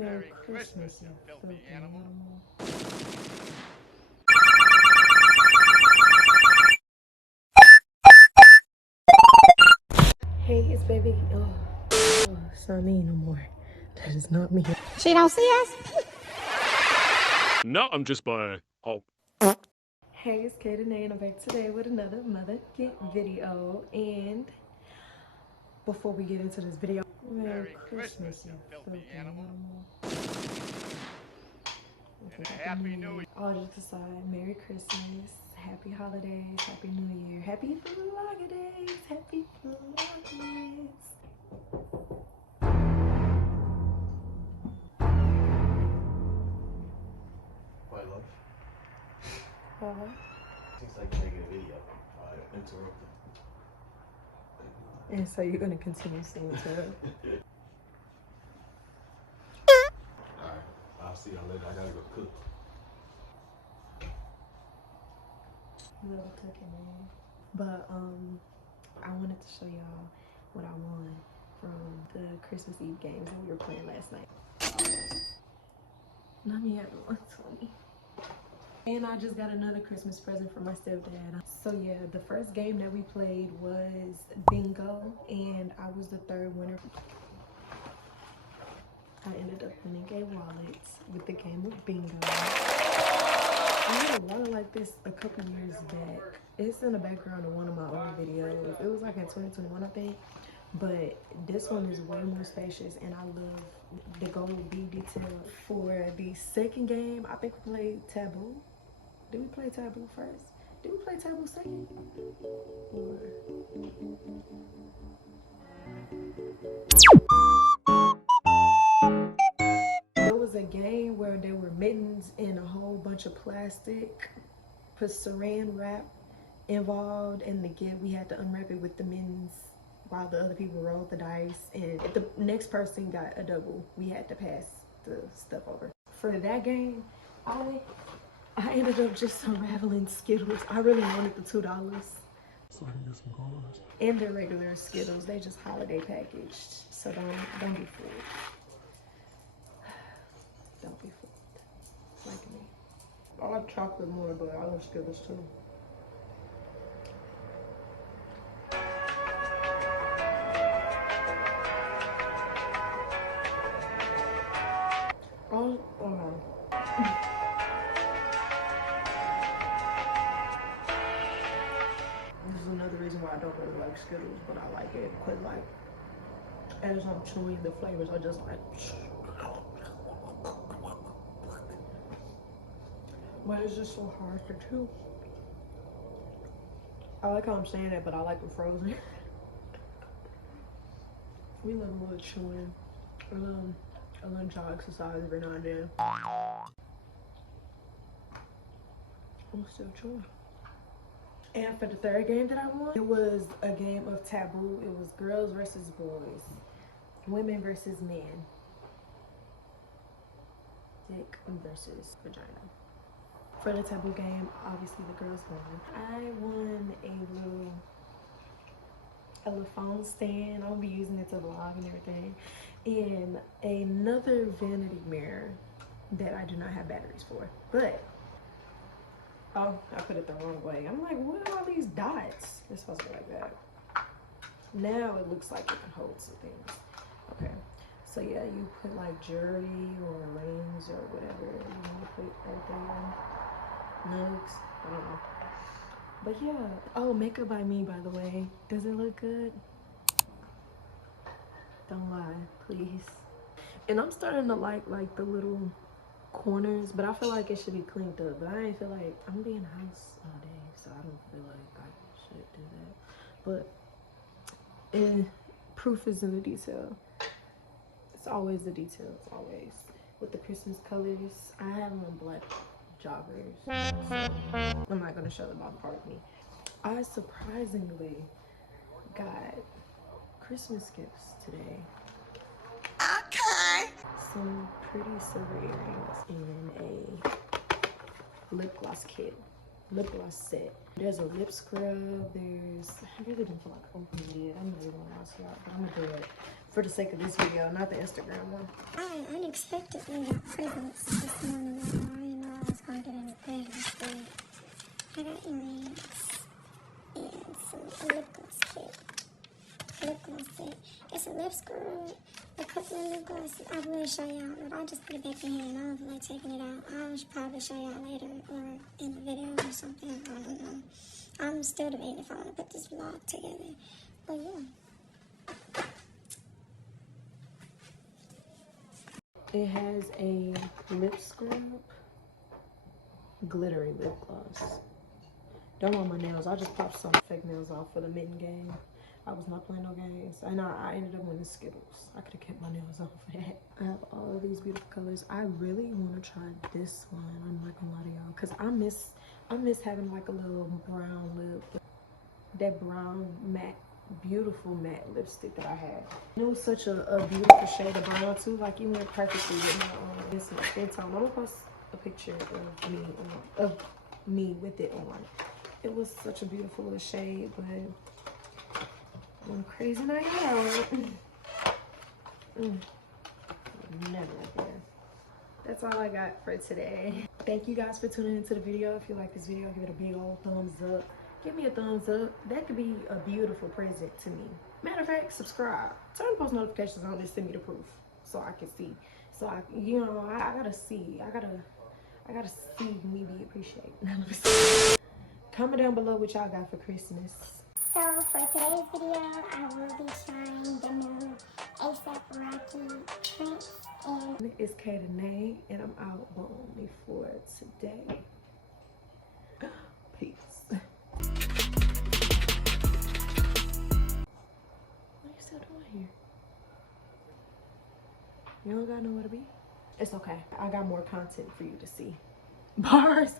Merry Christmas, you filthy animal. Hey, it's baby. It's not me no more. That is not me. She don't see us? No, I'm just by. Oh. Hey, it's Kate and I'm back today with another Mother Get video. And before we get into this video, Merry Christmas, you filthy animal. And a Happy New Year. All just aside, Merry Christmas, Happy Holidays, Happy New Year, Happy Vlogadays, Happy Vlogmas. Quite love. Uh-huh. Seems like you're making a video. Interrupt them. And so you're gonna continue singing to her. Alright, I'll see y'all later. I gotta go cook. Little cooking, man. But I wanted to show y'all what I won from the Christmas Eve games that we were playing last night. Not me having 120. And I just got another Christmas present from my stepdad. So yeah, the first game that we played was bingo, and I was the third winner. I ended up winning a wallet with the game of bingo. I had a wallet like this a couple years back. It's in the background of one of my old videos. It was like in 2021, I think. But this one is way more spacious, and I love the gold bead detail. For the second game, I think we played Taboo. Did we play Taboo first? Did we play Taboo second? Or... There was a game where there were mittens and a whole bunch of plastic, put saran wrap involved, and we had to unwrap it with the mittens while the other people rolled the dice. And if the next person got a double, we had to pass the stuff over. For that game, I ended up just unraveling Skittles. I really wanted the $2. So I can get some cars. And the regular Skittles, they just holiday packaged. So don't be fooled. Don't be fooled. Like me. I like chocolate more, but I like Skittles too. This is another reason why I don't really like Skittles, but I like it because, like, as I'm chewing, the flavors are just like. But it's just so hard to chew. I like how I'm saying that, but I like them frozen. We love a little chewing, a little jaw exercise every now and then. I'm still chewing. And for the third game that I won, it was a game of Taboo. It was girls versus boys, women versus men, dick versus vagina. For the Taboo game, obviously the girls won. I won a little phone stand. I'll be using it to vlog and everything, and another vanity mirror that I do not have batteries for. But oh, I put it the wrong way. I'm like, what are all these dots? It's supposed to be like that. Now it looks like it can hold some things. Okay, so yeah, you put like jewelry or rings or whatever you want to put right there. Nugs, I don't know. But yeah, oh, makeup by me, by the way. Does it look good? Don't lie, please. And I'm starting to like the little corners, but I feel like it should be cleaned up. But I ain't feel like I'm being house all day, so I don't feel like I should do that. But proof is in the detail. It's always the details, always. With the Christmas colors, I have on black joggers, so I'm not gonna show them all part of me. I surprisingly got Christmas gifts today. Okay. Some pretty silver earrings and a lip gloss kit, lip gloss set. There's a lip scrub. I really didn't feel like opening it. I'm not even gonna ask y'all, but I'm gonna do it. for the sake of this video, not the Instagram one. I unexpectedly got presents this morning. I didn't know I was going to get anything. I got earrings and some lip gloss kit. It's a lip scrub, a couple of lip glosses. I will show y'all, but I just put it back in here and I don't feel like taking it out. I'll probably show y'all later or in the video or something. I don't know. I'm still debating if I want to put this vlog together. But yeah. It has a lip scrub, glittery lip gloss. Don't want my nails. I just popped some fake nails off for the mitten game. I was not playing no games. And I ended up winning Skittles. I could have kept my nails off for that. I have all of these beautiful colors. I really want to try this one. I'm not gonna lie to y'all. Because I miss having like a little brown lip. That brown matte, beautiful matte lipstick that I had. It was such a beautiful shade of brown too. Like it went perfectly with my this skin tone. I'm gonna post a picture of me with it on. It was such a beautiful little shade, but one crazy night out. Never again. That's all I got for today. Thank you guys for tuning into the video. If you like this video, give it a big old thumbs up. Give me a thumbs up. That could be a beautiful present to me. Matter of fact, subscribe. Turn post notifications on and send me the proof so I can see. So I gotta see. I gotta see me be appreciated. Comment down below what y'all got for Christmas. So for today's video, I will be trying the new ASAP Rocky print and It's K-Danae, and I'm out only for today. Peace. What are you still doing here? You don't got nowhere to be? It's okay. I got more content for you to see. Bars.